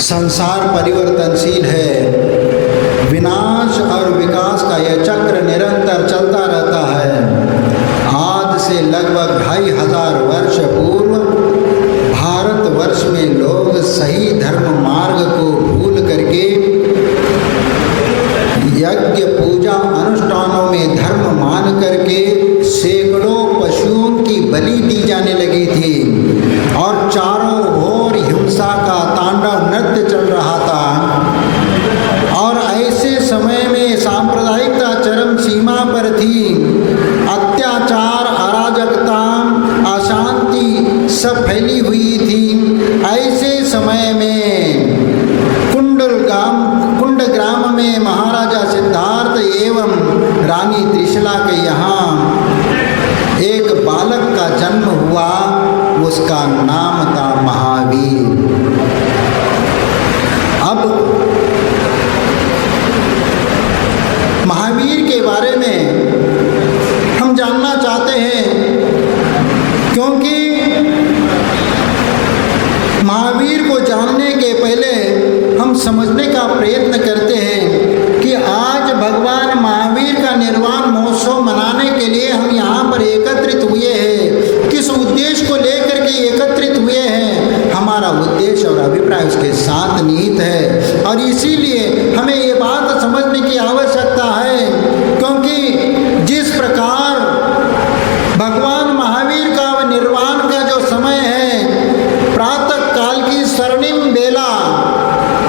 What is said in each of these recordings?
संसार परिवर्तनशील है। विनाश और विकास का यह चक्र निरंतर चलता रहता है। आज से लगभग 2500 वर्ष पूर्व भारतवर्ष में लोग सही धर्म मार्ग को भूल करके यज्ञ पूजा अनुष्ठानों में धर्म मान करके सैकड़ों पशुओं की बलि दी जाने लगी थी और चारों ओर हिंसा का तांडव नृत्य चल रहा था। और ऐसे समय में सांप्रदायिकता चरम सीमा पर थी। अत्याचार, अराजकता, अशांति सब फैली हुई थी। ऐसे समय में कुंडग्राम में महाराजा सिद्धार्थ एवं रानी त्रिशला के यहाँ एक बालक का जन्म हुआ। उसका नाम था महावीर। अब महावीर के बारे में हम जानना चाहते हैं, क्योंकि महावीर को जानने के पहले हम समझने का प्रयत्न करते हैं कि आज भगवान महावीर का निर्वाण महोत्सव मनाने के लिए हम यहाँ पर एकत्रित हुए हैं। किस उद्देश्य को लेकर के एकत्रित हुए हैं, हमारा उद्देश्य और अभिप्राय उसके साथ निहित है। और इसीलिए हमें ये बात समझने की आवश्यकता है, क्योंकि जिस प्रकार भगवान महावीर का निर्वाण का जो समय है, प्रातः काल की स्वर्णिम बेला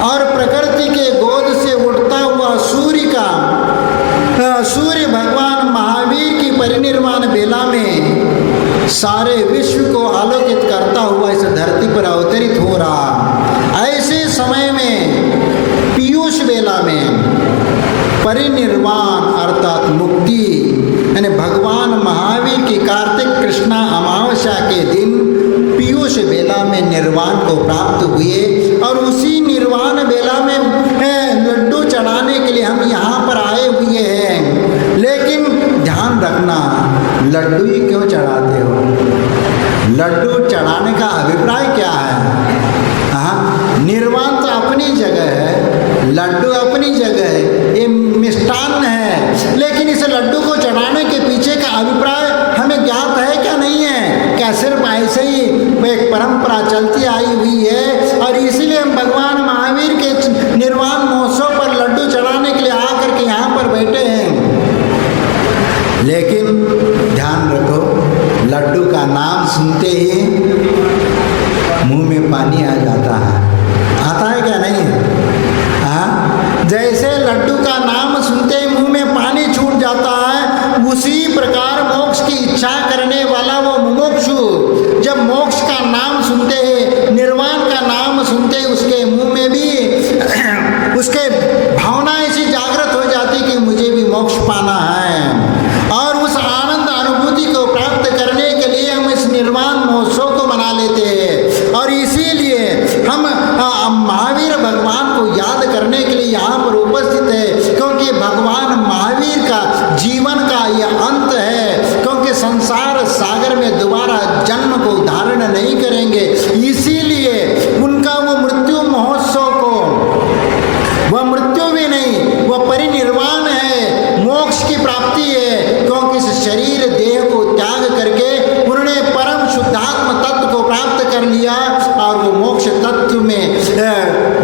और प्रकृति के गोद से उठता हुआ सूर्य भगवान महावीर की परिनिर्वाण बेला में सारे विश्व को आलोकित करता हुआ इस धरती पर अवतरित हो रहा। ऐसे समय में पीयूष बेला में परिनिर्वाण अर्थात मुक्ति, यानी भगवान महावीर की कार्तिक कृष्णा अमावस्या के दिन पीयूष बेला में निर्वाण को प्राप्त हुए। और उसी निर्वाण बेला में लड्डू चढ़ाने के लिए हम यहाँ पर आए हुए हैं। लेकिन ध्यान रखना, लड्डू ही क्यों चढ़ाते हो? लड्डू चढ़ाने का अभिप्राय क्या है? हाँ, निर्वाण तो अपनी जगह है, लड्डू अपनी जगह है, ये मिष्टान्न है। लेकिन इस लड्डू को चढ़ाने के पीछे का अभिप्राय हमें ज्ञात है क्या नहीं है? क्या सिर्फ ऐसे ही एक परंपरा चलती आई हुई है और इसीलिए हम भगवान महावीर के निर्वाण महोत्सव पर लड्डू चढ़ाने के लिए आकर के यहाँ पर बैठे हैं? लेकिन ध्यान रखो, लड्डू का नाम सुनते ही मुंह में पानी आ जाता है। आता है क्या नहीं? हाँ, जैसे लड्डू का नाम सुनते ही मुंह में पानी छूट जाता है, उसी प्रकार मोक्ष की इच्छा करने वाला वो मुमुक्षु जब मोक्ष का नाम सुनते हैं, निर्वाण का नाम सुनते हैं, उसके मुंह में भी उसके भावना ऐसी जागृत हो जाती कि मुझे भी मोक्ष पाना है। और उस आनंद अनुभूति को प्राप्त करने के लिए हम इस निर्वाण महोत्सव को मना लेते हैं। और इसीलिए हम महावीर भगवान को याद करने के लिए यहाँ पर उपस्थित है, क्योंकि भगवान महावीर का जीवन का यह अंत है। क्योंकि संसार सागर में दोबारा जन्म को धारण नहीं करेंगे, इसीलिए उनका वो मृत्यु महोत्सव को, वह मृत्यु भी नहीं, वह परिनिर्वाण है, मोक्ष की प्राप्ति है। क्योंकि इस शरीर देह को त्याग करके उन्होंने परम शुद्धात्म तत्व को प्राप्त कर लिया और वो मोक्ष तत्व में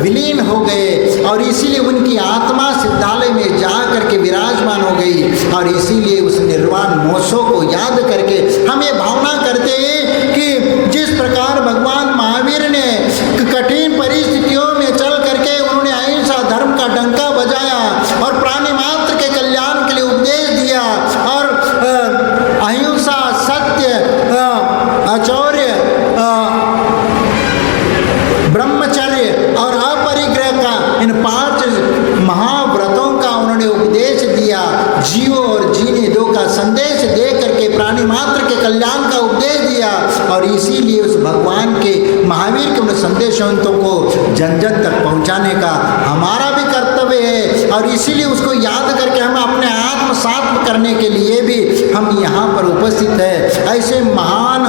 विलीन हो गए। और इसीलिए उनकी आत्मा सिद्धालय में जा करके विराजमान हो गई। और इसीलिए उस निर्वाण महोत्सव को याद करके हम ये भावना करते हैं कि जिस प्रकार भगवान महावीर ने कठिन परिस्थितियों में चल करके उन्होंने अहिंसा धर्म का डंका बजाया और प्राणी मात्र के कल्याण के लिए उपदेश दिया और अहिंसा, सत्य, अचौर्य, ब्रह्मचर्य और अपरिग्रह का इन 5 महाव्रतों का उन्होंने उपदेश दिया। जियो और जीने दो का संदेश दे करके प्राणी मात्र के कल्याण का उपदेश दिया। और इसीलिए उस भगवान के महावीर के उन संदेशों को जन जन तक पहुंचाने का हमारा भी कर्तव्य है। और इसीलिए उसको याद करके हम अपने आत्मसात करने के लिए भी हम यहाँ पर उपस्थित है। ऐसे महान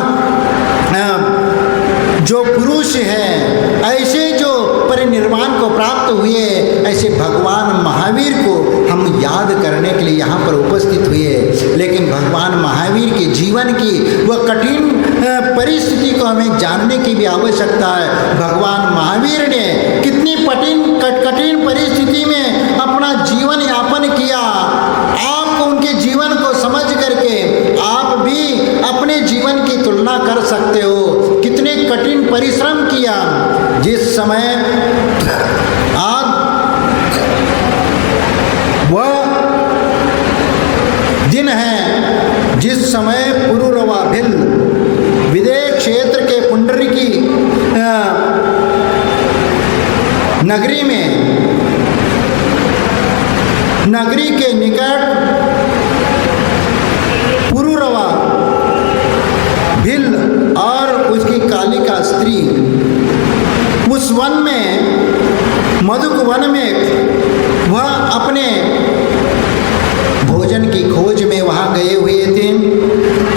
जो पुरुष हैं, ऐसे जो परिनिर्वाण प्राप्त हुए, ऐसे भगवान महावीर को हम याद करने के लिए यहाँ पर उपस्थित हुए। लेकिन भगवान महावीर के जीवन की वह कठिन परिस्थिति को हमें जानने की भी आवश्यकता है। भगवान महावीर ने कितनी कठिन परिस्थिति में अपना जीवन यापन किया। आपको उनके जीवन को समझ करके आप भी अपने जीवन की तुलना कर सकते हो। कितने कठिन परिश्रम किया। जिस समय आज वह दिन है जिस समय पुरुरवा भिल विदेश क्षेत्र के पुंडरीकी नगरी में, नगरी के निकट पुरुरवा भिल और उसकी कालिका स्त्री उस वन में, मधुक वन में वह अपने भोजन की खोज में वहाँ गए हुए थे।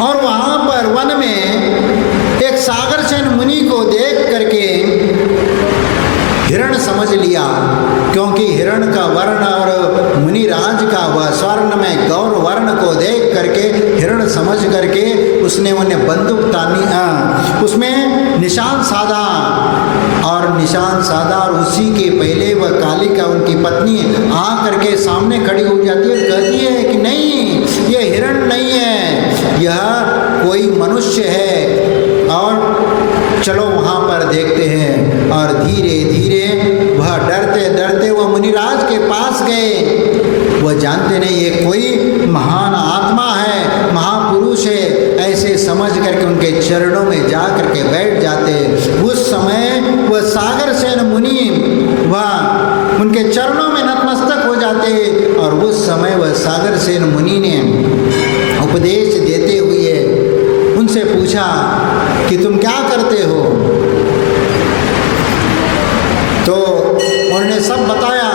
और वहाँ पर वन में एक सागरसेन मुनि को देख करके हिरण समझ लिया, क्योंकि हिरण का वर्ण और मुनिराज का वह स्वर्ण में गौर वर्ण को देख करके हिरण समझ करके उसने उन्हें बंदूक तानी, उसमें निशान साधा और उसी के पहले वह कालिका उनकी पत्नी आ करके सामने खड़ी हो जाती है और कहती है कि नहीं, ये हिरण नहीं है, यह कोई मनुष्य है, और चलो वहाँ पर देखते हैं। और धीरे धीरे वह डरते डरते वह मुनिराज के पास गए। वह जानते नहीं ये कोई महान आत्मा है, महापुरुष है, ऐसे समझ करके उनके चरणों में जा करके बैठ जाते। उस समय वह सागरसेन मुनि वह उनके चरणों में नतमस्तक हो जाते। और उस समय वह सागरसेन मुनि ने उपदेश देते हुए उनसे पूछा कि तुम क्या करते हो? तो उन्होंने सब बताया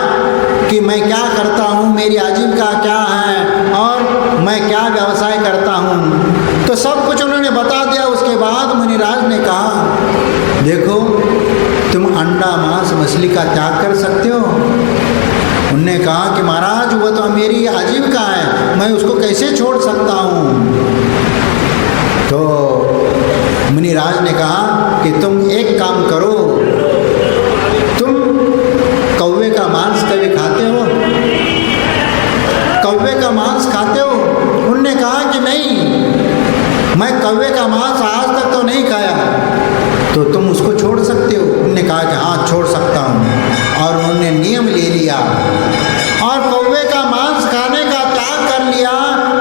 कि मैं क्या करता हूँ, मेरी आजीविका क्या है और मैं क्या व्यवसाय करता हूँ। तो सब कुछ उन्होंने बता दिया। उसके बाद मुनिराज ने कहा, देखो तुम अंडा मांस मछली का त्याग कर सकते हो। उनने कहा कि महाराज वो तो मेरी आजीविका है, मैं उसको कैसे छोड़ सकता हूँ। तो मुनिराज ने कहा कि तुम एक काम करो, तुम कौवे का मांस कभी खाते हो? कौवे का मांस खाते हो? उनने कहा कि नहीं, मैं कौवे का मांस आज तक तो नहीं खाया। तो तुम उसको छोड़ सकते हो? उनने कहा कि हाँ छोड़ सकता हूँ। और उन्होंने नियम ले लिया और कौवे का मांस खाने का त्याग कर लिया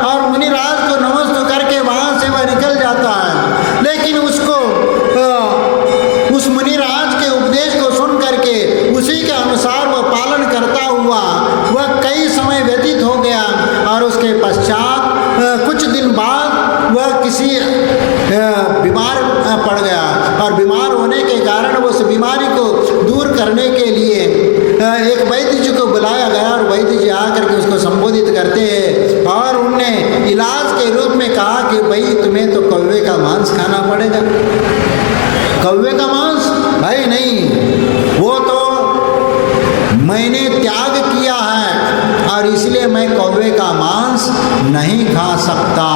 और मुनिराज को नमस्ते करके वहाँ से वह निकल जाता है। लेकिन उसको उस मुनिराज के उपदेश को सुन करके उसी के अनुसार वह पालन करता हुआ वह कई समय व्यतीत हो गया। और उसके पश्चात कुछ दिन बाद वह किसी बीमार पड़ गया और बीमार होने के कारण उस बीमारी को दूर करने के लिए एक वैद्य जी को बुलाया गया। और वैद्य जी आकर के उसको संबोधित करते हैं और उनने इलाज के रूप में कहा कि भाई तुम्हें तो कौवे का मांस खाना पड़ेगा। कौवे का मांस? भाई नहीं, वो तो मैंने त्याग किया है और इसलिए मैं कौवे का मांस नहीं खा सकता।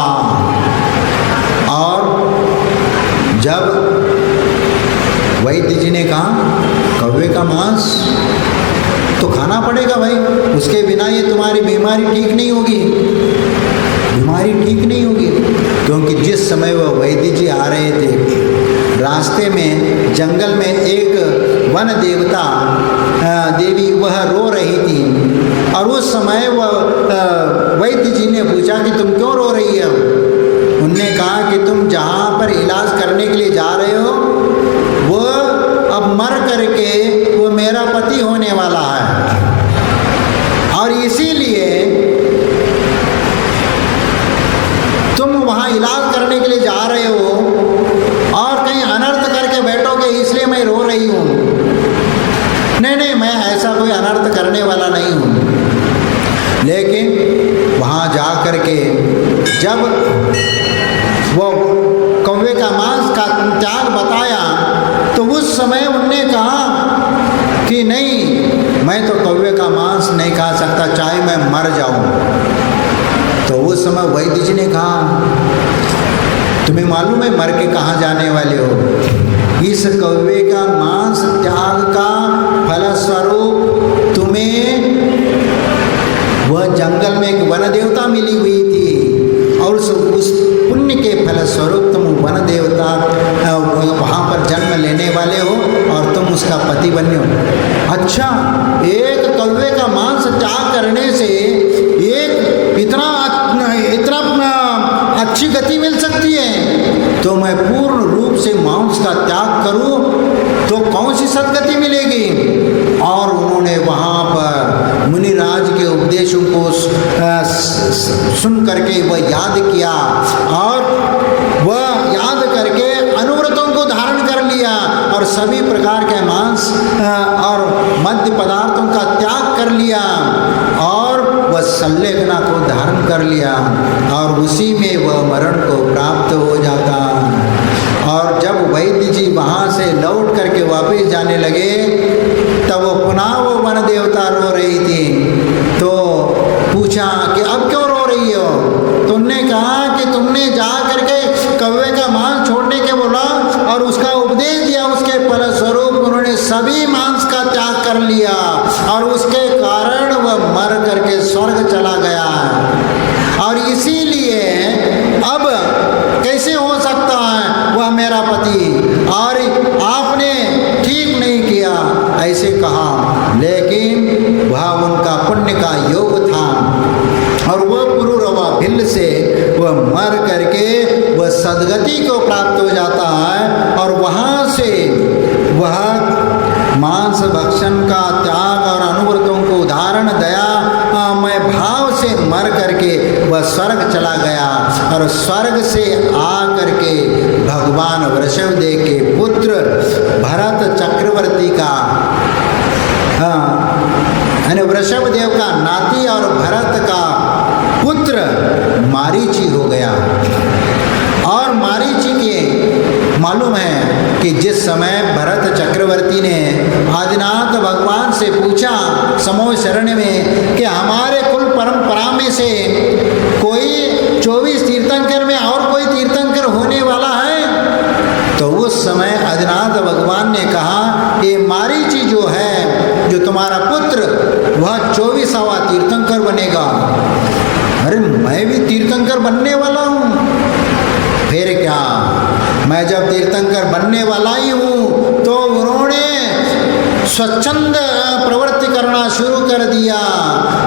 और जब वैद्य जी ने कहा कौवे का मांस तो खाना पड़ेगा भाई, उसके बिना ये तुम्हारी बीमारी ठीक नहीं होगी, बीमारी ठीक नहीं होगी। क्योंकि जिस समय वह वैद्य जी आ रहे थे, रास्ते में जंगल में एक वन देवता देवी वह रो रही थी। और उस समय वह वैद्य जी ने पूछा कि तुम क्यों रो रही है? उनने कहा कि तुम जहाँ पर इलाज करने के लिए जा रहे हो वो अब मर करके वो मेरा पति होने वाला है, और इसीलिए तुम वहाँ इलाज करने के लिए जा रहे हो और कहीं अनर्थ करके बैठोगे, इसलिए मैं रो रही हूँ। नहीं, मैं ऐसा कोई अनर्थ करने वाला नहीं हूँ। लेकिन वहाँ जा करके जब वो कौवे का मांस का त्याग बताया तो उस समय उनने कहा कि नहीं, तुम्हें मालूम है मर के कहाँ जाने वाले हो? इस कौवे का मांस त्याग का फलस्वरूप तुम्हें वह जंगल में एक वन देवता मिली हुई थी और उस पुण्य के फलस्वरूप तुम वन देवता वहाँ पर जन्म लेने वाले हो और तुम उसका पति बने हो। अच्छा, एक कौवे का मांस त्याग करने से एक इतना अच्छी गति मिल सकती है, तो मैं पूर्ण रूप से मांस का त्याग करूं तो कौन सी सदगति मिलेगी? और उन्होंने वहाँ पर मुनिराज के उपदेशों को सुन करके वह याद किया और वह याद करके अनुव्रतों को धारण कर लिया और सभी प्रकार के मांस और मद्य पदार्थों का त्याग कर लिया और वह संलेखना को धारण कर लिया और उसी में वह मरण को प्राप्त हो जाता। और जब वैद्य जी वहाँ से लौट करके वापस जाने लगे तब वो पुनः वो वन देवता रो रही थी। तो पूछा कि अब क्यों रो रही हो? तुमने कहा कि तुमने जा करके कौवे का मांस छोड़ने के बोला और उसका उपदेश दिया, उसके फलस्वरूप उन्होंने सभी मांस का त्याग कर लिया और उसके कारण वह मर करके स्वर्ग चला गया। और इसीलिए अब कैसे हो सकता है वह मेरा पति, और आपने ठीक नहीं किया ऐसे कहा। लेकिन वह उनका पुण्य का योग था और वह पुरुरवा भिल्ल से वह मर करके वह सदगति को प्राप्त हो जाता है और वहाँ से वह मांस भक्षण का त्याग और अनुव्रतों को धारण दया मैं भाव से मर करके वह स्वर्ग चला गया और स्वर्ग से आ करके भगवान वृषभदेव के पुत्र भरत चक्रवर्ती का यानी वृषभदेव का नाती और भरत का पुत्र मारीची हो गया। और मारीची के मालूम है कि जिस समय भरत चक्रवर्ती ने आदिनाथ भगवान से पूछा समोह शरण में कि हमारे कुल परंपरा में से कोई 24 तीर्थंकर में और कोई तीर्थंकर होने वाला है, तो उस समय आदिनाथ भगवान ने कहा ये मारीची जो है, जो तुम्हारा पुत्र, वह 24वां तीर्थंकर बनेगा। अरे मैं भी तीर्थंकर बनने वाला हूँ। फिर क्या, मैं जब तीर्थंकर बनने वाला ही हूँ तो उन्होंने स्वच्छंद प्रवृत्ति करना शुरू कर दिया।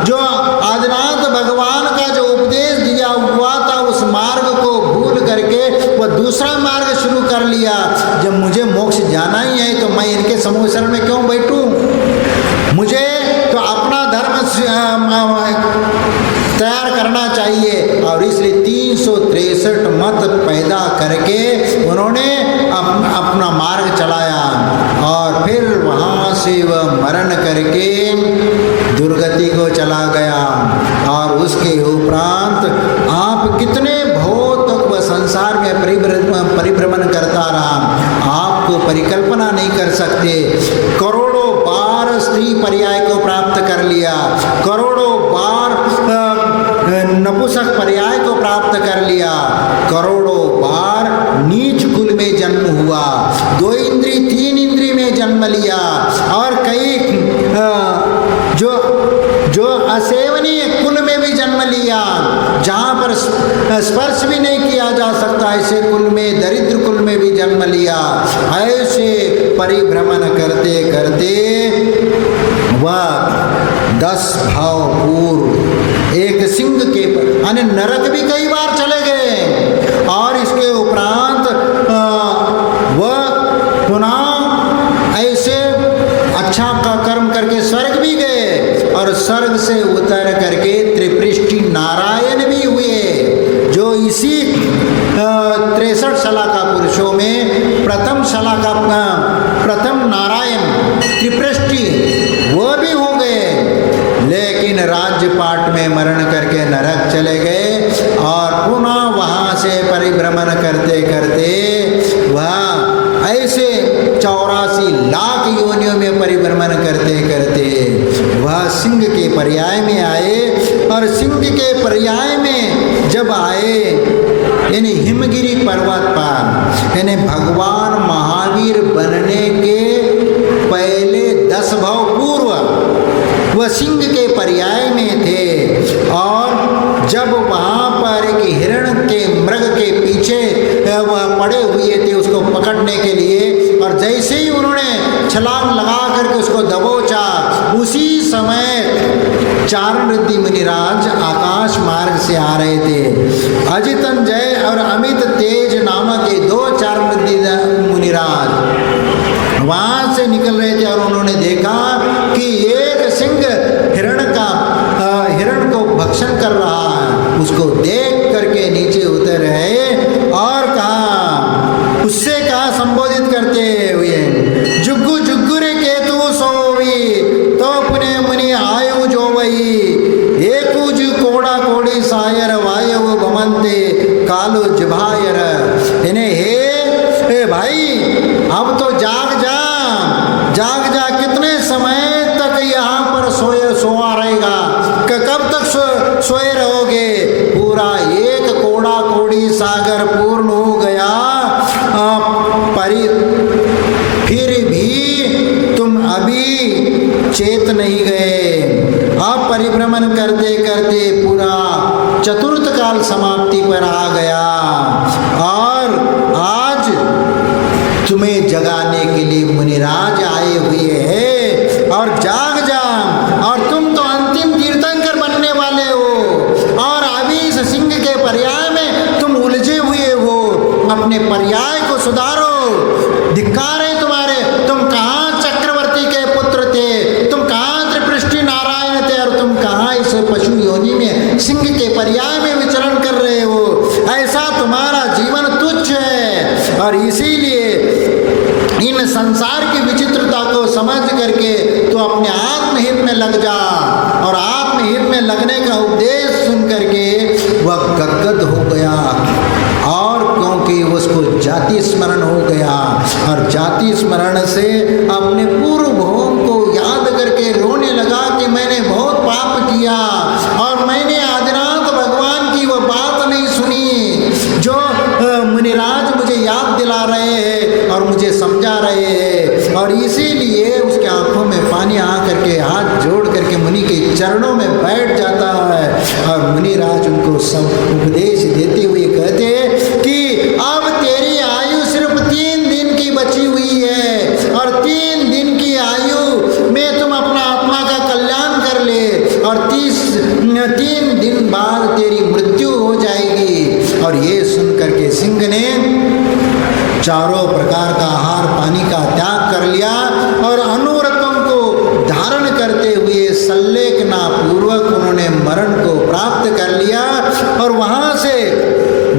जो आदिनाथ भगवान का जो उपदेश दिया हुआ था उस मार्ग को भूल करके वह दूसरा मार्ग शुरू कर लिया। जब मुझे मोक्ष जाना ही है तो मैं इनके समूह शरण में क्यों बैठूं? मुझे तो अपना धर्म तैयार करना चाहिए। और इसलिए 363 मत पैदा करके उन्होंने अपना मार्ग चलाया और फिर वहाँ से वह मरण करके दुर्गति को चला गया। और उसके उपरांत आप कितने भोर तक वह संसार में परिभ्रमण करता रहा, आपको परिकल्पना नहीं कर सकते। करोड़ों बार स्त्री पर्याय को प्राप्त कर लिया, करोड़ों बार नपुंसक पर्याय को प्राप्त कर लिया, करोड़ों बार नीच कुल में जन्म हुआ, 2 इंद्री 3 इंद्री में जन्म लिया और कई जो असेवनीय कुल में भी जन्म लिया, जहाँ पर स्पर्श भी नहीं किया जा सकता ऐसे कुल में, दरिद्र कुल में भी जन्म लिया। ऐसे परिभ्रमण करते करते वह 10 भाव पूर्व एक सिंह के यानी नरक भी कई बार चले गए। और इसके उपरांत वह पुनः ऐसे अच्छा का कर्म करके स्वर्ग भी गए और स्वर्ग से उतर करके त्रिपृष्टि नारायण भी हुए, जो इसी 63 शलाका पुरुषों में प्रथम नारायण त्रिपृष्टि वो भी हो गए। लेकिन राज्य पाट में मरण करके नरक चले गए और पुनः वहाँ से परिभ्रमण करते करते वह ऐसे 84 लाख योनियों में परिभ्रमण करते करते वह सिंह के पर्याय में आए। और सिंह के पर्याय में जब आए यानी हिमगिरी पर्वत पर, यानी भगवान महावीर बनने के पहले 10 भव पूर्व वह सिंह के पर्याय में थे। और जब वहाँ पर एक हिरण के मृग के पीछे वह पड़े हुए थे उसको पकड़ने के लिए, और जैसे ही उन्होंने छलांग लगा करके उसको दबोचा, उसी समय चारणवृद्धि मुनिराज आकाश मार्ग से आ रहे थे। अजितंजय और अमित तेज नामक के 2 चारणवृद्धि मुनिराज वहाँ से निकल रहे थे, और उन्होंने देखा कि एक सिंह हिरण को भक्षण कर रहा है। उसको देख करके नीचे उतर रहे और कहा, उससे कहा संबोधित करते हुए, जुग्गु जुग्गु रे केतु सोवी तो पुने मुनि आयु जो वही, एकु जु कोड़ा कोड़ी सायर वायु भमंते कालो जिभायर। इन्हें हे भाई अब तो जाग जा, जाग जा, कितने समय तक यहाँ पर सोआ रहेगा, कब तक सोए रहोगे? पूरा एक कोड़ा कोड़ी सागर पूर्ण हो गया, फिर भी तुम अभी चेत नहीं गए। अब परिभ्रमण करते करते पूरा चतुर्थ काल समाप्ति पर आ गया, और आज तुम्हें जगाने के लिए मुनिराज आए हुए हैं, और जाग जा, और तुम तो अंतिम तीर्थंकर बनने वाले हो, और अभी इस सिंह के पर्याय में तुम उलझे हुए हो। अपने पर्याय को सुधारो, धिक्कार है तुम्हारे। तुम कहाँ चक्रवर्ती के पुत्र थे, तुम कहाँ त्रिपृष्टि नारायण थे, और तुम कहाँ इस पशु योनि में सिंह के पर्याय में विचरण कर रहे हो। ऐसा तुम्हारा जीवन तुच्छ है, और इसीलिए इन संसार की विचित्रता को समझ करके तो अपने आत्महित में लग जा। और आत्महित में लगने का उपदेश सुन करके वह गदगद हो गया, और क्योंकि उसको जाति स्मरण हो गया, और जाति स्मरण से अपने पूर्व भोग को याद करके रोने लगा कि मैंने बहुत पाप किया, और मैंने आदिनाथ भगवान की वो बात नहीं सुनी जो मुनिराज मुझे याद दिला रहे हैं और मुझे समझा रहे हैं। और इसीलिए उसके आंखों में पानी आ करके हाथ जोड़ करके मुनि के चरणों में बैठ जाता है, और मुनिराज उनको सब उपदेश देते हुए कहते कि अब तेरी आयु सिर्फ 3 दिन की बची हुई है, और 3 दिन की आयु में तुम अपना आत्मा का कल्याण कर ले, और 3 दिन बाद तेरी मृत्यु हो जाएगी। और ये सुन करके सिंह ने चारों प्रकार का आहार पानी का त्याग कर लिया, और अनुव्रतों को धारण करते हुए सल्लेखना पूर्वक उन्होंने मरण को प्राप्त कर लिया। और वहां से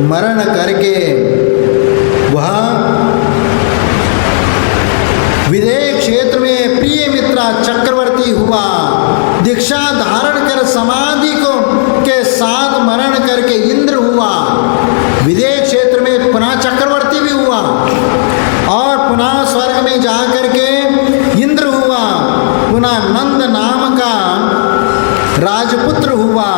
मरण करके वह विदेह क्षेत्र में प्रिय मित्रा चक्रवर्ती हुआ। दीक्षा धारण कर समाधि को के साथ मरण करके इंद्र हुआ। विदेह क्षेत्र में पुनः चक्रवर्ती भी हुआ, और पुनः स्वर्ग में जाकर के इंद्र हुआ। पुनः नंद नाम का राजपुत्र हुआ,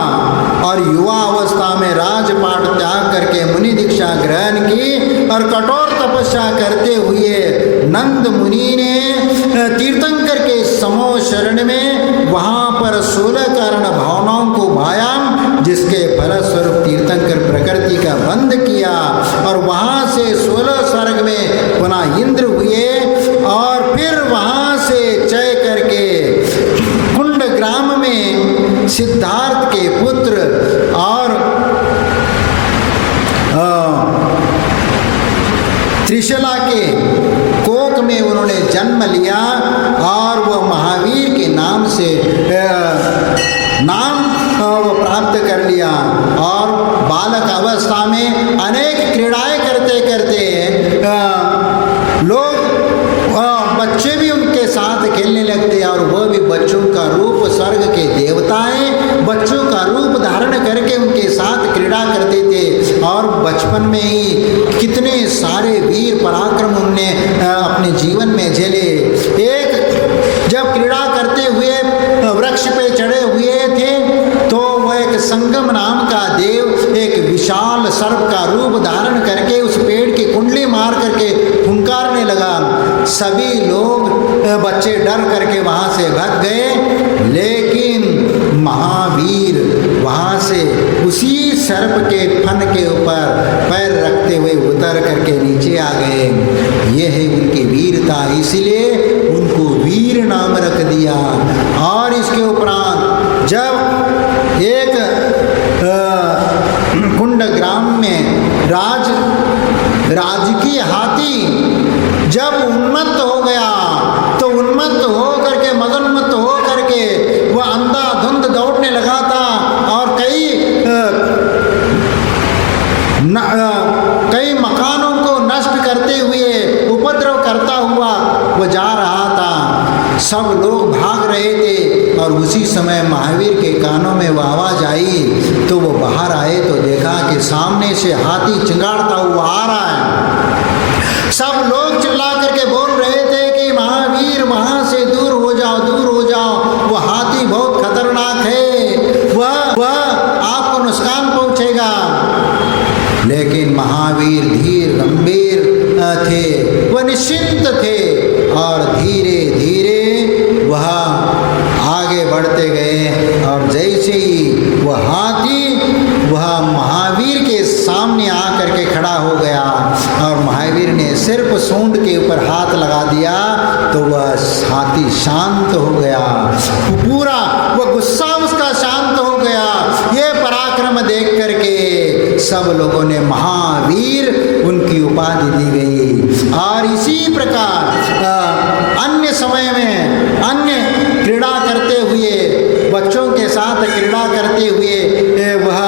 और युवा अवस्था में राजपाट त्याग करके मुनि दीक्षा ग्रहण की, और कठोर तपस्या करते हुए नंद मुनि ने तीर्थंकर के समो शरण में वहाँ पर 16 कारण भावनाओं को भाया, जिसके फलस्वरूप तीर्थंकर प्रकृति का बंध किया, और वहाँ से 16 स्वर्ग में पुनः इंद्र हुए, और फिर वहाँ से चय करके कुंड ग्राम में सिद्धार्थ के पुत्र और त्रिशला के कोक में उन्होंने जन्म लिया, और वह महावीर के नाम से नाम प्राप्त कर लिया। और बालक अवस्था में अनेक क्रीड़ाएं करते करते लोग बच्चे भी उनके साथ खेलने लगते, और वह भी बच्चों का रूप, स्वर्ग के देवताएं बच्चों का रूप धारण करके उनके साथ क्रीड़ा करते थे। और बचपन में ही कितने सारे वीर पराक्रम उनने अपने जीवन में झेले। एक जब क्रीड़ा करते हुए वृक्ष पे चढ़े हुए थे, तो वह एक संगम नाम का देव एक विशाल काल सर्प का रूप धारण करके उस पेड़ की कुंडली मार करके फुंकारने लगा। सभी लोग बच्चे डर करके वहाँ से भाग गए, लेकिन महावीर वहाँ से उसी सर्प के फन के ऊपर पैर रखते हुए उतर करके नीचे आ गए। ये है उनकी वीरता, इसलिए उनको वीर नाम रख दिया। और इसके उपरांत जब एक कुंड ग्राम में राजकीय हाथी जब उन्मत्त हो गया, तो उन्मत्त हो करके मदोन्मत्त हो करके वह अंधाधुंध दौड़ने लगा था और कई मकानों को नष्ट करते हुए उपद्रव करता हुआ वह जा रहा था। सब लोग भाग रहे थे और उसी समय महावीर के कानों में वह आवाज आई, तो वो बाहर आए तो देखा कि सामने से हाथी चिंगाड़ता हुआ आ रहा है। सब लोग चिल्ला करके बोल रहे थे कि महावीर वहां से दूर हो जाओ, दूर हो जाओ, वो हाथी बहुत खतरनाक है, वह आपको नुकसान पहुंचेगा। लेकिन महावीर धीर गंभीर थे, वह निश्चिंत थे और धीरे धीरे वह आगे बढ़ते गए। और जैसे ही वह हाथी वह महावीर के सामने आकर के खड़ा हो गया और महावीर ने सिर्फ सूंड के ऊपर हाथ लगा दिया, तो वह हाथी शांत हो गया, पूरा वह गुस्सा उसका शांत हो गया। ये पराक्रम देख करके सब लोगों ने महावीर उनकी उपाधि दी गई। और इसी प्रकार अन्य समय में अन्य क्रीड़ा करते हुए, बच्चों के साथ क्रीड़ा करते हुए वह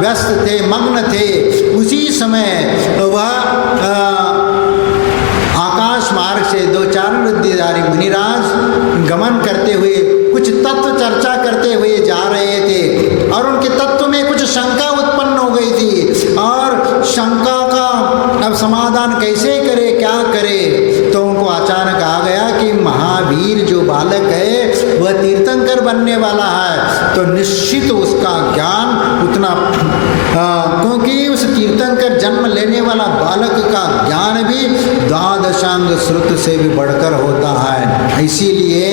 व्यस्त थे, मग्न थे। उसी समय वह आकाश मार्ग से दो चार वृद्धिधारी मुनिराज गमन करते हुए कुछ तत्व चर्चा करते हुए जा रहे थे और उनके तत्व में कुछ शंका उत्पन्न हो गई थी और शंका का अब समाधान कैसे करे, क्या करे। तो उनको अचानक आ गया कि महावीर जो बालक है वह तीर्थंकर बनने वाला है, तो निश्चित उसका ज्ञान उतना क्योंकि उस तीर्थंकर जन्म लेने वाला बालक का ज्ञान भी द्वादशांग श्रुत से भी बढ़कर होता है। इसीलिए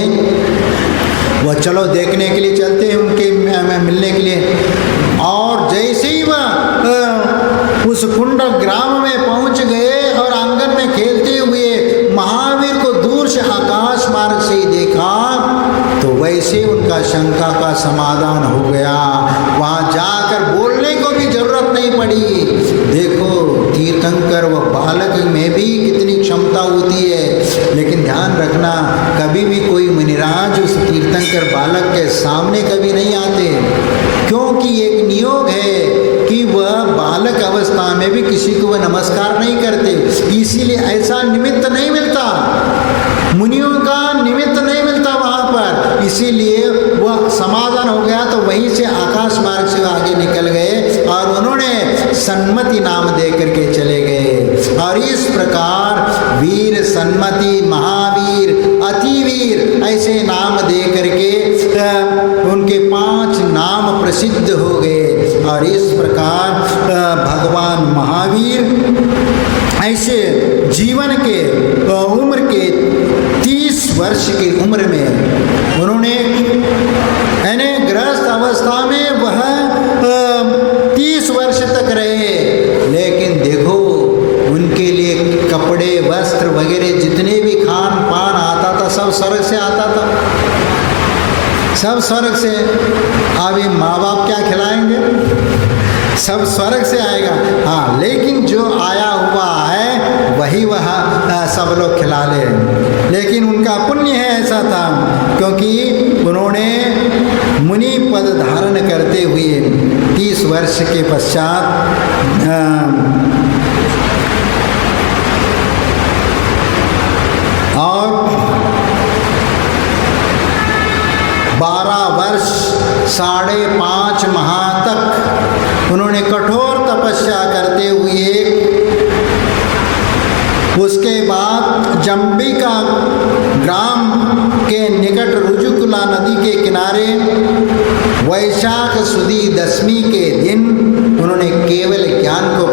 वह चलो देखने के लिए चलते हैं उनके मिलने के लिए। और जैसे ही वह उस कुंड ग्राम में पहुंच गए और आंगन में खेलते हुए महावीर को दूर से आकाश मार्ग से ही देखा, तो वैसे उनका शंका का समाधान हो गया। वहां जाकर बोलने को भी जरूरत नहीं पड़ी। देखो तीर्थंकर व बालक में भी कितनी क्षमता होती है, लेकिन ध्यान रखना कभी भी कोई मुनिराज उस तीर्थंकर बालक के सामने कभी नहीं आते, क्योंकि एक नियोग है कि वह बालक अवस्था में भी किसी को वह नमस्कार नहीं करते। इसीलिए ऐसा निमित्त नहीं मिलता, मुनियों का निमित्त नहीं मिलता वहाँ पर। इसीलिए वह समाधान हो गया, तो वहीं से आकाश मार्ग से आगे निकल गए और उन्होंने सन्मति नाम दे करके चले गए। और इस प्रकार वीर, सन्मति, महावीर, अतिवीर ऐसे नाम दे करके उनके 5 नाम प्रसिद्ध हो गए। और इस प्रकार भगवान महावीर ऐसे जीवन के उम्र के 30 वर्ष की उम्र में उन्होंने यानी गृहस्थ अवस्था में वह 30 वर्ष तक रहे। लेकिन देखो उनके लिए कपड़े, वस्त्र वगैरह जितने भी खान पान आता था सब स्वर्ग से आता था, सब स्वर्ग से। अभी माँ बाप क्या खिलाएंगे, सब स्वर्ग से आएगा। हाँ, लेकिन जो आया हुआ है वही वह सब लोग खिला ले। लेकिन उनका पुण्य है ऐसा था, क्योंकि उन्होंने मुनि पद धारण करते हुए 30 वर्ष के पश्चात 12 वर्ष 5.5 माह तक उन्होंने कठोर तपस्या करते हुए उसके बाद जंबिका ग्राम के निकट रुजुकुला नदी के किनारे वैशाख सुदी 10वीं के दिन उन्होंने केवल ज्ञान को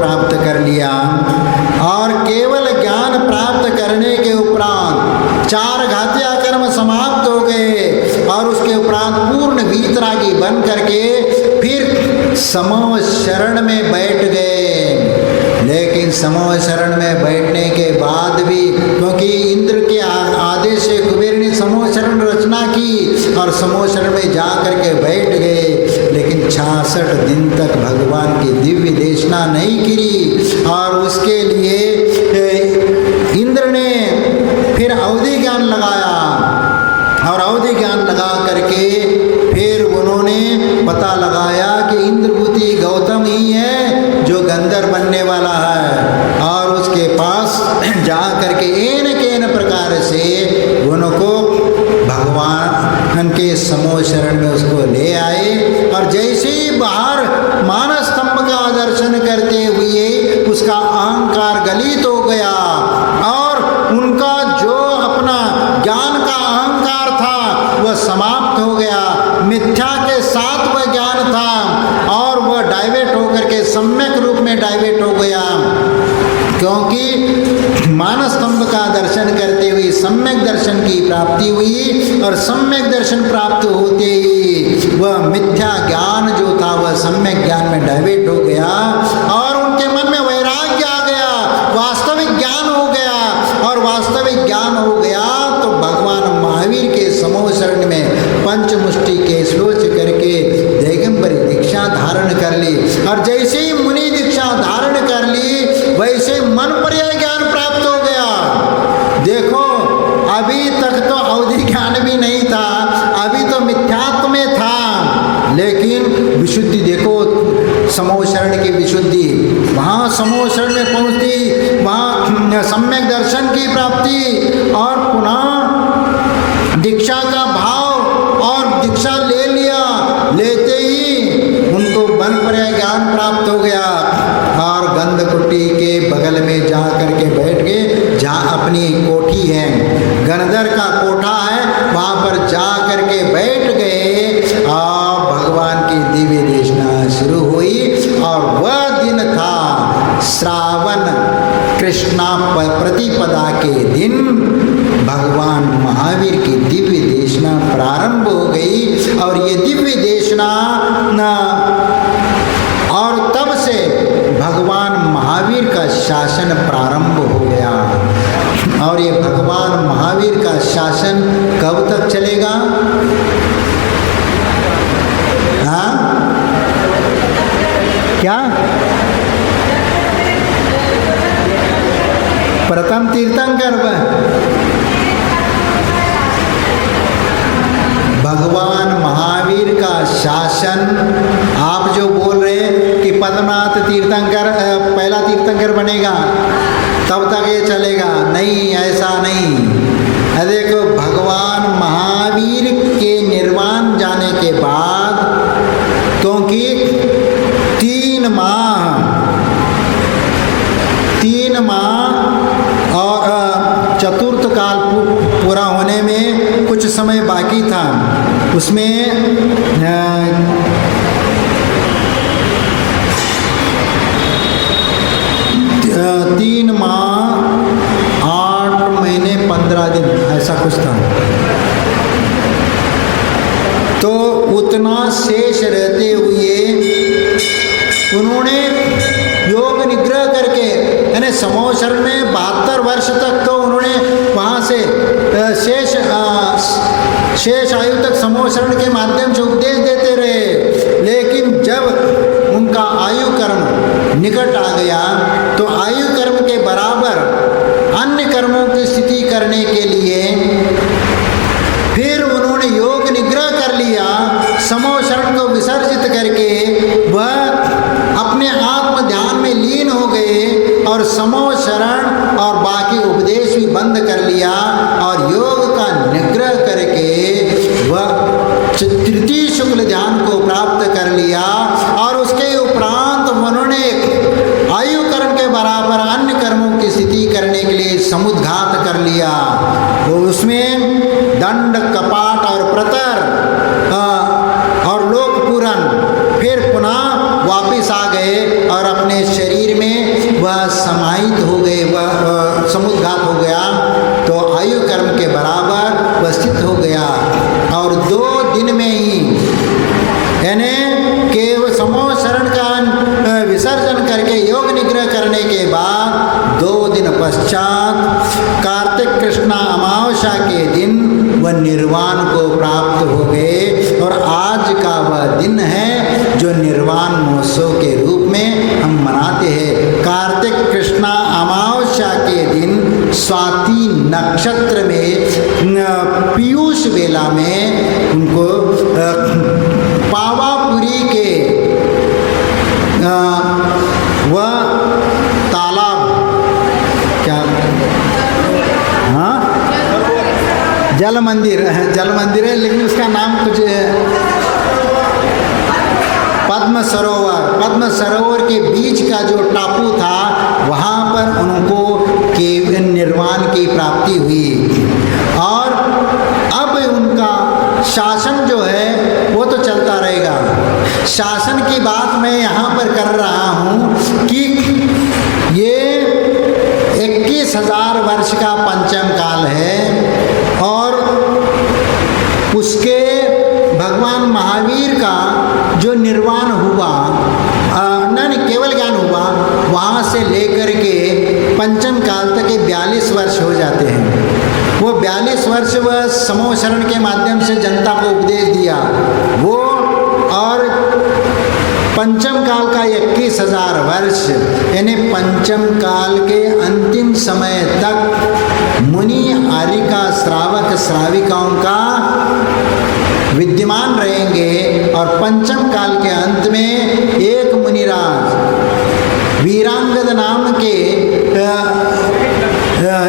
समूह शरण में बैठ गए। लेकिन समूह शरण में बैठने के बाद भी, क्योंकि इंद्र के आदेश से कुबेर ने समूह शरण रचना की और समूह शरण में जा करके बैठ गए, लेकिन 66 दिन तक भगवान की दिव्य देशना नहीं गिरी। और उसके लिए इंद्र ने फिर अवधि ज्ञान लगाया और अवधि ज्ञान लगा करके फिर उन्होंने पता लगाया कि इंद्रभूति गौतम ही है जो गंधर्व बनने वाला है। और उसके पास जा करके एन केन प्रकार से उनको भगवान के समूह शरण में उसको ले आए। और जैसे ही बाहर मानस स्तंभ का दर्शन करते हुए उसका अहंकार गलित हो गया और उनका जो अपना ज्ञान का अहंकार था वह समाप्त हो गया। मिथ्या के साथ वह ज्ञान था और वह डाइवर्ट होकर के सम्यक रूप में डाइवर्ट हो गया, क्योंकि मानस स्तंभ का दर्शन करते हुए सम्यक दर्शन की प्राप्ति हुई और सम्यक दर्शन प्राप्त होते ही वह मिथ्या ज्ञान जो था वह सम्यक ज्ञान में डाइवर्ट हो गया और उनके मन में वैराग्य आ गया, वास्तविक ज्ञान हो गया। और वास्तविक ज्ञान हो गया तो भगवान महावीर के समूह शरण में पंचमुष्टि के श्लोच करके दिगंबरी दीक्षा धारण कर ली। और जैसे ही मुनि दीक्षा धारण कर ली वैसे मन पर्याय ज्ञान प्राप्त हो गया। देखो अभी तक तो अवधि ज्ञान भी नहीं था, अभी तो मिथ्यात्व में था, लेकिन विशुद्धि देखो, समूह शरण की विशुद्धि, वहाँ समूह शरण में पहुँचती, वहाँ सम्यक दर्शन की प्राप्ति और पुनः दीक्षा का भाव और दीक्षा ले लिया। लेते ही उनको वन पर्याय ज्ञान प्राप्त हो गया और गंधकुटी के बगल में जा करके बैठ गए, जहाँ अपनी कोठी है, गणधर का कोठा है, वहाँ पर जा करके बैठ गए और भगवान की दिव्य देशना शुरू हुई। और वह दिन था श्रावण कृष्णा प्रतिपदा के दिन भगवान महावीर की दिव्य देशना प्रारंभ हो गई। और ये दिव्य देशना और तब से भगवान महावीर का शासन प्रारंभ हो गया। और ये भगवान महावीर का शासन कब तक चलेगा? हाँ क्या? प्रथम तीर्थंकर भगवान महावीर का शासन, आप जो बोल रहे हैं कि पद्मनाथ तीर्थंकर पहला तीर्थंकर बनेगा तब तक ये चलेगा, नहीं, ऐसा नहीं। देखो भगवान महावीर के निर्वाण जाने के बाद, क्योंकि 3 माह और चतुर्थ काल पूरा होने में कुछ समय बाकी था, उसमें 3 माह 8 महीने 15 दिन ऐसा कुछ था। तो उतना शेष रहते हुए उन्होंने योग निग्रह करके, यानी समूह शरण में 72 वर्ष तक तो उन्होंने वहाँ से शेष आयु तक समूह शरण के माध्यम से उपदेश देते रहे। लेकिन जब उनका आयु कर्म निकट आ गया तो आयु कर्म के बराबर अन्य कर्मों की स्थिति करने के लिए फिर उन्होंने योग निग्रह कर लिया। समूह शरण को विसर्जित करके वह अपने आत्म ध्यान में लीन हो गए और समूह शरण और बाकी उपदेश भी बंद कर लिया और योग का निग्रह करके वह तृतीय शुक्ल ध्यान को प्राप्त कर लिया। और उसके उपरांत उन्होंने आयु कर्म के बराबर अन्य कर्मों की स्थिति करने के लिए समुद्घात कर लिया। तो उसमें दंड, कपाट और प्रतर और लोकपूरन फिर पुनः वापिस आ गए और अपने शरीर में वह समाहित हो गए, वह समुद्घात हो गया। तो आयु कर्म के बराबर वह स्थित हो गया और 2 दिन में ही, यानी केवल समूह शरण स्वाति नक्षत्र में पीयूष बेला में उनको पावापुरी के वह तालाब क्या, हाँ, जल मंदिर है, लेकिन उसका नाम कुछ पद्म सरोवर के बीच का जो टापू था, वहाँ पर उनको केवल निर्वाण की प्राप्ति हुई। और अब उनका शासन जो है वो तो चलता रहेगा। शासन की बात मैं यहाँ पर कर रहा हूँ कि ये 21,000 वर्ष का पंचम काल है और उसके भगवान महावीर का जो निर्वाण हुआ, नहीं केवल ज्ञान हुआ, वहाँ से लेकर के पंचम काल तक 42 वर्ष हो जाते हैं। वो 42 वर्ष वह समूह शरण के माध्यम से जनता को उपदेश दिया वो, और पंचम काल का 21,000 वर्ष, यानी पंचम काल के अंतिम समय तक मुनि आर्यिका श्रावक श्राविकाओं का विद्यमान रहेंगे। और पंचम काल के अंत में एक मुनिराज वीरांगद नाम के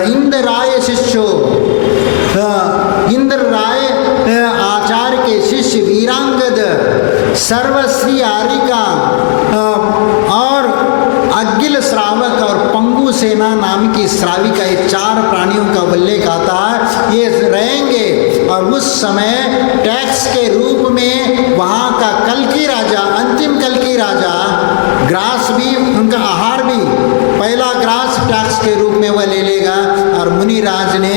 इंद्र राय शिष्यो, इंद्र राय आचार्य के शिष्य वीरांगद, सर्वश्री आर्यिका और अगिल श्रावक और पंगु सेना नाम की श्राविका, ये 4 प्राणियों का उल्लेख आता है। ये रहेंगे और उस समय टैक्स के रूप में वहाँ का कल्कि राजा, अंतिम कल्कि राजा, ग्रास भी, उनका आहार भी, पहला ग्रास टैक्स के रूप में वह ले लेगा। और मुनिराज ने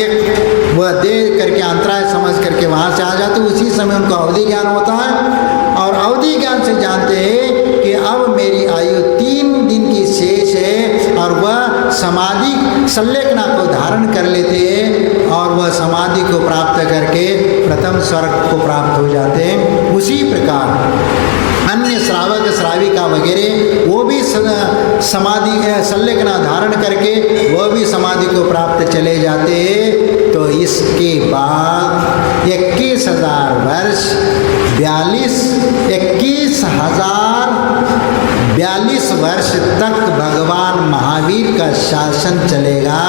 वह दे करके अंतराय समझ करके वहाँ से आ जाते, उसी समय उनको अवधि ज्ञान होता है। और अवधि ज्ञान से जानते हैं कि अब मेरी आयु 3 दिन की शेष है, और वह समाधि संलेखना को धारण कर लेते हैं और वह समाधि को प्राप्त करके प्रथम स्वर्ग को प्राप्त हो जाते हैं। उसी प्रकार अन्य श्रावक श्राविका वगैरह वो भी समाधि संलेखना धारण करके वह भी समाधि को प्राप्त चले जाते हैं। तो इसके बाद 21,000 वर्ष 21,042 वर्ष तक भगवान महावीर का शासन चलेगा।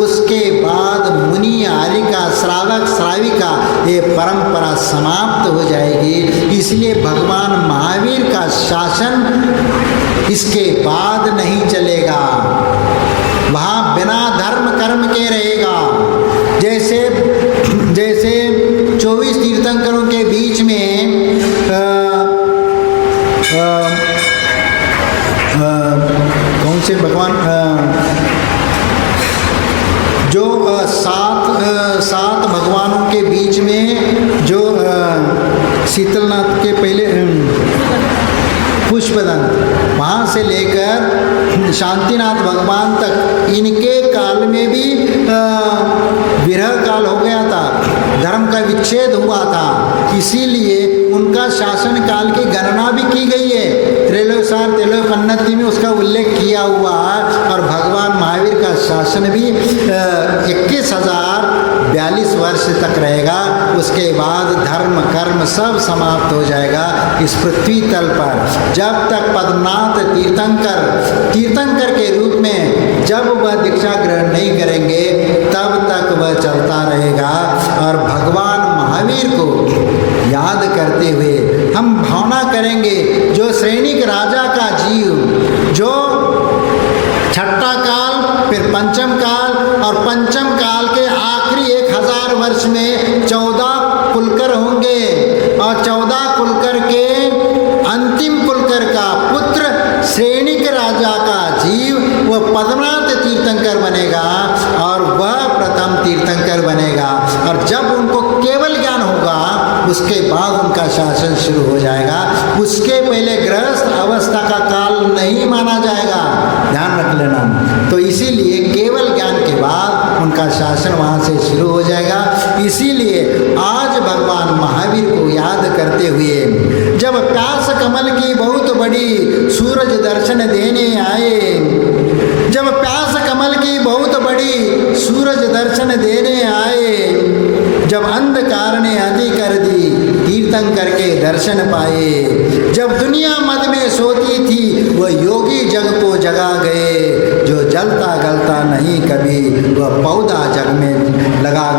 उसके बाद मुनि आर्यिका श्रावक श्राविका ये परंपरा समाप्त हो जाएगी। इसलिए भगवान महावीर का शासन इसके बाद नहीं चलेगा, वहाँ बिना धर्म कर्म के रहेगा। जैसे 24 तीर्थंकरों के बीच में कौन से भगवान जो सात भगवानों के बीच में जो शीतलनाथ के पहले पुष्पदंत, वहाँ से लेकर शांतिनाथ भगवान तक, इनके काल में भी विरह काल हो गया था, धर्म का विच्छेद हुआ था। इसीलिए उनका शासन काल की गणना भी की गई है, त्रैलोक्यसार त्रैलोक्योपनिषद में उसका उल्लेख किया हुआ है। और भगवान महावीर का शासन भी 21,042 वर्ष तक रहेगा। उसके बाद धर्म कर्म सब समाप्त हो जाएगा इस पृथ्वी तल पर। जब तक पद्मनाथ तीर्थंकर के रूप में जब वह दीक्षा ग्रहण नहीं करेंगे तब तक वह चलता रहेगा। और भगवान महावीर को याद करते हुए हम भावना करेंगे, जो श्रेणिक राजा का जीव, जो छठा काल फिर पंचम काल और पंचम काल के आखिरी 1000 वर्ष में 14 कुलकर होंगे, और 14 कुलकर के अंतिम कुलकर का पुत्र श्रेणिक राजा का जीव वह पद्मनाथ तीर्थंकर बनेगा और वह प्रथम तीर्थंकर बनेगा। और जब उनको केवल ज्ञान होगा उसके बाद उनका शासन शुरू हो जाएगा। उसके पहले गृहस्थ अवस्था का काल नहीं माना जाएगा, ध्यान रख लेना। तो इसीलिए केवल ज्ञान के बाद उनका शासन वहाँ से शुरू हो जाएगा। इसीलिए आज भगवान महावीर को याद करते हुए जब प्यास कमल की बहुत बड़ी सूरज दर्शन देने आए, जब प्यास कमल की बहुत बड़ी सूरज दर्शन देने आए, जब अंधकार ने अति कर दी, कीर्तन करके दर्शन पाए। जब दुनिया मद में सोती थी, वह योगी जग को जगा गए। जो जलता गलता नहीं कभी, वह पौधा जग में लगा